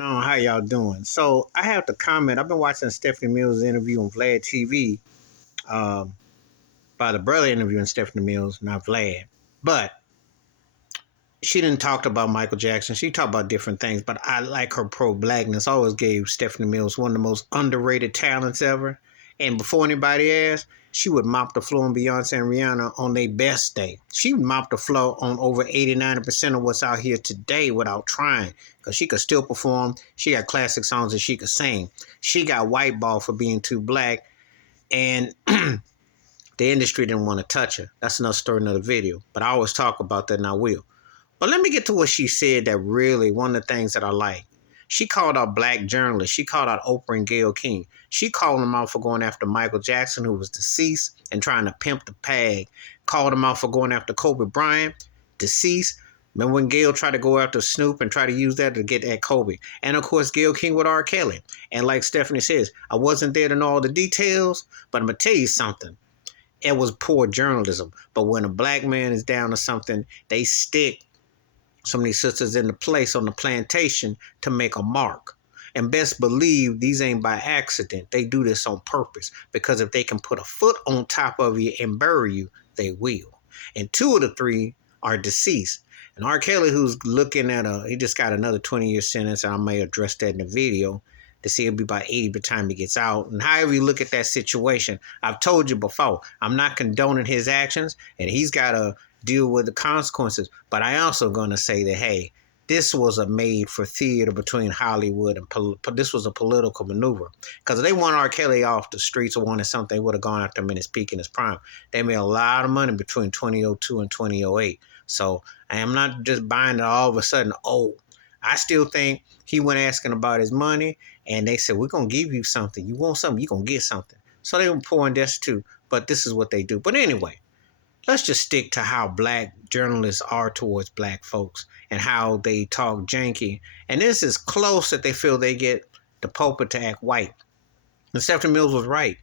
on? How y'all doing? So I have to comment. I've been watching Stephanie Mills' interview on Vlad TV, um, by the brother interviewing Stephanie Mills, not Vlad. But she didn't talk about Michael Jackson. She talked about different things. But I like her pro-blackness. I always gave Stephanie Mills one of the most underrated talents ever. And before anybody asked, she would mop the floor on Beyonce and Rihanna on their best day. She would mop the floor on over 80-90% of what's out here today without trying, because she could still perform. She got classic songs that she could sing. She got whiteball for being too black, and the industry didn't want to touch her. That's another story, another video. But I always talk about that, and I will. But let me get to what she said that really, one of the things that I like. She called out black journalists. She called out Oprah and Gayle King. She called them out for going after Michael Jackson, who was deceased, and trying to pimp the peg. Called them out for going after Kobe Bryant, deceased. Remember when Gayle tried to go after Snoop and try to use that to get at Kobe? And of course, Gayle King with R. Kelly. And like Stephanie says, I wasn't there to know all the details, but I'm going to tell you something. It was poor journalism. But when a black man is down to something, they stick some of these sisters in the place on the plantation to make a mark. And best believe these ain't by accident. They do this on purpose, because if they can put a foot on top of you and bury you, they will. And two of the three are deceased. And R. Kelly, who's looking at he just got another 20-year sentence, and I may address that in the video, to see it'll be about 80 by the time he gets out. And however you look at that situation, I've told you before, I'm not condoning his actions, and he's got to deal with the consequences. But I also going to say that, hey, this was a made for theater between Hollywood and this was a political maneuver. Because if they want R. Kelly off the streets or wanted something, they would have gone after him in his peak and his prime. They made a lot of money between 2002 and 2008. So I am not just buying it all of a sudden. Oh, I still think he went asking about his money, and they said, we're going to give you something. You want something, you're going to get something. So they were pouring this too. But this is what they do. But anyway, let's just stick to how black journalists are towards black folks and how they talk janky. And this is close that they feel they get the pulpit to act white. And Stephanie Mills was right.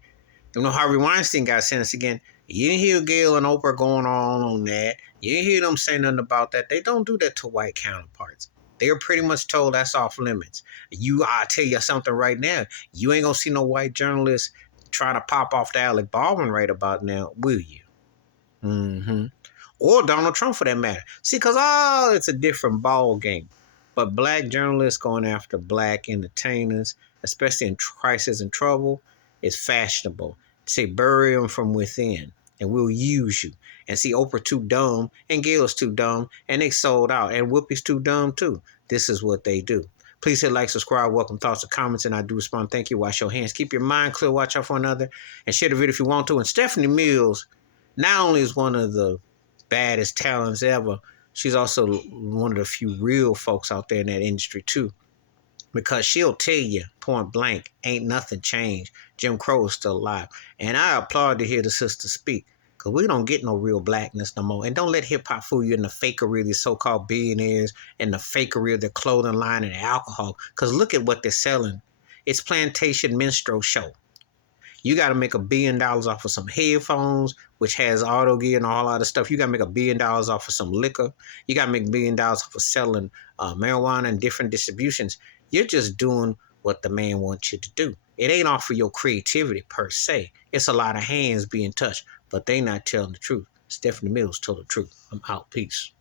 You know, Harvey Weinstein got sentenced again. You didn't hear Gayle and Oprah going on that. You didn't hear them say nothing about that. They don't do that to white counterparts. They're pretty much told that's off limits. I'll tell you something right now. You ain't going to see no white journalists try to pop off the Alec Baldwin right about now, will you? Mm-hmm. Or Donald Trump, for that matter. See, because it's a different ball game. But black journalists going after black entertainers, especially in crisis and trouble, is fashionable. Say, bury them from within, and we'll use you. And see, Oprah too dumb, and Gayle's too dumb, and they sold out. And Whoopi's too dumb, too. This is what they do. Please hit like, subscribe, welcome thoughts and comments, and I do respond. Thank you. Wash your hands. Keep your mind clear. Watch out for another. And share the video if you want to. And Stephanie Mills not only is one of the baddest talents ever, she's also one of the few real folks out there in that industry too. Because she'll tell you point blank, ain't nothing changed. Jim Crow is still alive. And I applaud to hear the sister speak. Because we don't get no real blackness no more. And don't let hip-hop fool you in the fakery of these so-called billionaires and the fakery of their clothing line and alcohol. Because look at what they're selling. It's Plantation Minstrel Show. You got to make $1 billion off of some headphones, which has auto gear and all other stuff. You got to make $1 billion off of some liquor. You got to make $1 billion off of selling marijuana and different distributions. You're just doing what the man wants you to do. It ain't off of your creativity per se. It's a lot of hands being touched, but they not telling the truth. Stephanie Mills told the truth. I'm out. Peace.